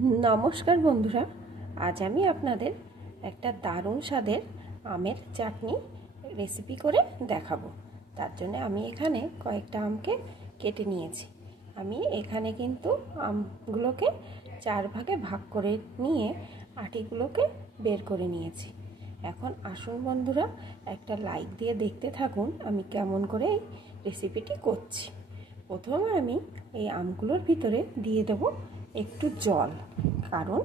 नमस्कार बंधुरा आज आमी आपनादेर एकटा दारुण स्वादेर आमेर चाटनी रेसिपि करे देखाबो। तार जोन्नो आमी एखाने कयेकटा आमके केटे नियेछि। आमी एखाने किन्तु आमगुलोके चार भागे भाग करे निये आटिगुलोके बेर करे नियेछि। एखन आसुन बंधुरा एकटा लाइक दिये देखते थाकुन आमी केमन करे एई रेसिपिटी करछि। प्रथमे आमी एई आमगुलोर भितरे दिये देब একটু জল, কারণ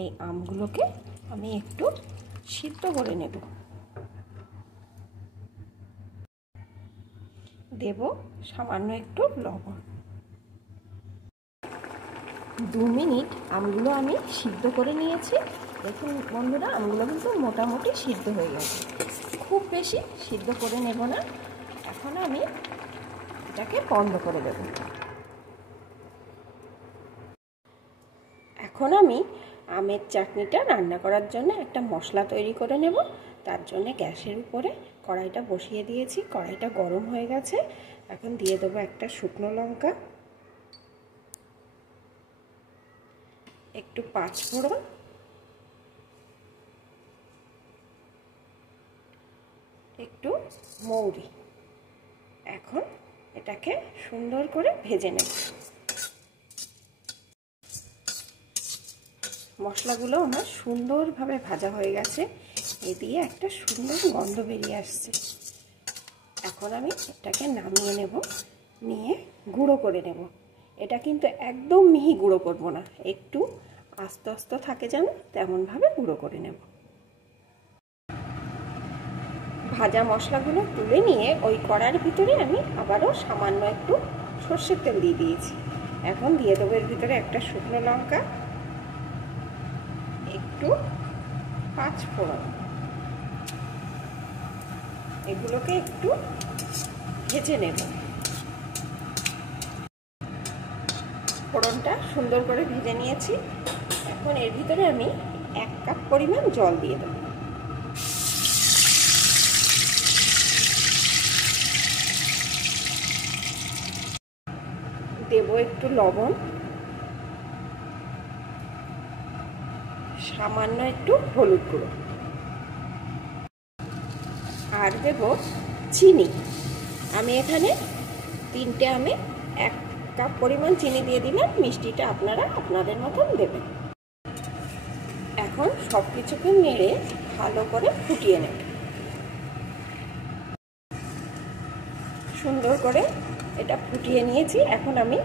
এই আমগুলোকে আমি একটু সিদ্ধ করে নেব। দেব সামান্য একটু লবণ। 2 মিনিট আমগুলো আমি সিদ্ধ করে নিয়েছি। দেখুন বন্ধুরা, আমগুলো কিন্তু মোটামুটি সিদ্ধ হয়ে গেছে, খুব বেশি সিদ্ধ করে নেব না। এখন আমি এটাকে বন্ধ করে দেব। এখন আমি আমের চাটনিটা রান্না করার জন্য একটা মশলা তৈরি করে নেব। তার জন্য গ্যাসের উপরে কড়াইটা বসিয়ে দিয়েছি। কড়াইটা গরম হয়ে গেছে। এখন দিয়ে দেবো একটা শুকনো লঙ্কা, একটু পাঁচফোড়ন, একটু মৌরি। এখন এটাকে সুন্দর করে ভেজে নেব। মশলাগুলো আমার সুন্দরভাবে ভাজা হয়ে গেছে। এ দিয়ে একটা সুন্দর গন্ধ বেরিয়ে আসছে। এখন আমি এটাকে নামিয়ে নেব, নিয়ে গুঁড়ো করে নেব। এটা কিন্তু একদম মিহি গুঁড়ো করব না, একটু আস্তে আস্তে থাকে যেন তেমনভাবে গুঁড়ো করে নেব। ভাজা মশলাগুলো তুলে নিয়ে ওই কড়ার ভিতরে আমি আবারও সামান্য একটু সর্ষের তেল দিয়ে দিয়েছি। এখন দিয়ে দেবো এর ভিতরে একটা শুকনো লঙ্কা, একটু পাঁচফোড়ন। এগুলোকে একটু ভেজে নেব। ফোড়নটা সুন্দর করে ভেজে নিয়েছি। এখন এর ভিতরে আমি 1 কাপ পরিমাণ জল দিয়ে দেব। দেব একটু লবণ, সামান্য একটু হলুদ গুঁড়ো, আর দেব চিনি। আমি এখানে 3টে আমে 1 কাপ পরিমাণ চিনি দিয়ে দিলাম। মিষ্টিটা আপনারা আপনাদের মতন দেবেন। এখন সব কিছুকে নেড়ে ভালো করে ফুটিয়ে নেব। সুন্দর করে এটা ফুটিয়ে নিয়েছি। এখন আমি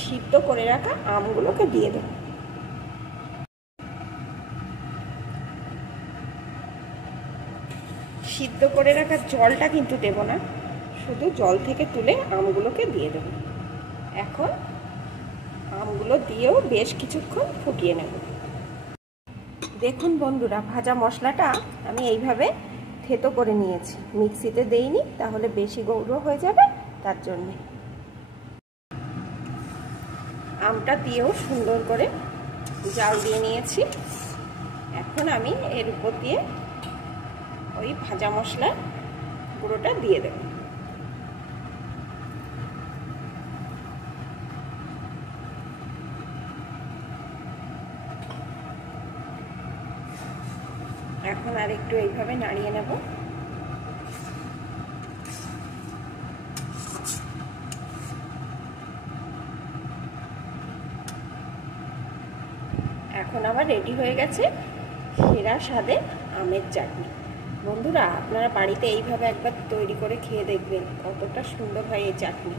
সিদ্ধ করে রাখা আমগুলোকে দিয়ে দেব। সিদ্ধ করে রাখা জলটা কিন্তু দেব না, শুধু জল থেকে তুলে আমগুলোকে দিয়ে দেব। এখন আমগুলো দিয়েও বেশ কিছুক্ষণ ফুটিয়ে নেব। দেখুন বন্ধুরা, ভাজা মশলাটা আমি এইভাবে থেতো করে নিয়েছি, মিক্সিতে দেইনি, তাহলে বেশি গৌড় হয়ে যাবে, তার জন্যে। আমটা দিয়েও সুন্দর করে জাল দিয়ে নিয়েছি। এখন আমি এর উপর দিয়ে ওই ভাজা মশলার গুঁড়োটা দিয়ে দেব। এখন আর একটু এইভাবে নাড়িয়ে নেব। এখন আবার রেডি হয়ে গেছে সেরা স্বাদে আমের চাটনি। বন্ধুরা, আপনারা বাড়িতে এইভাবে একবার তৈরি করে খেয়ে দেখবেন কতটা সুন্দর হয় এই চাটনি।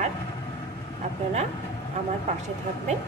আর আপনারা আমার পাশে থাকবেন।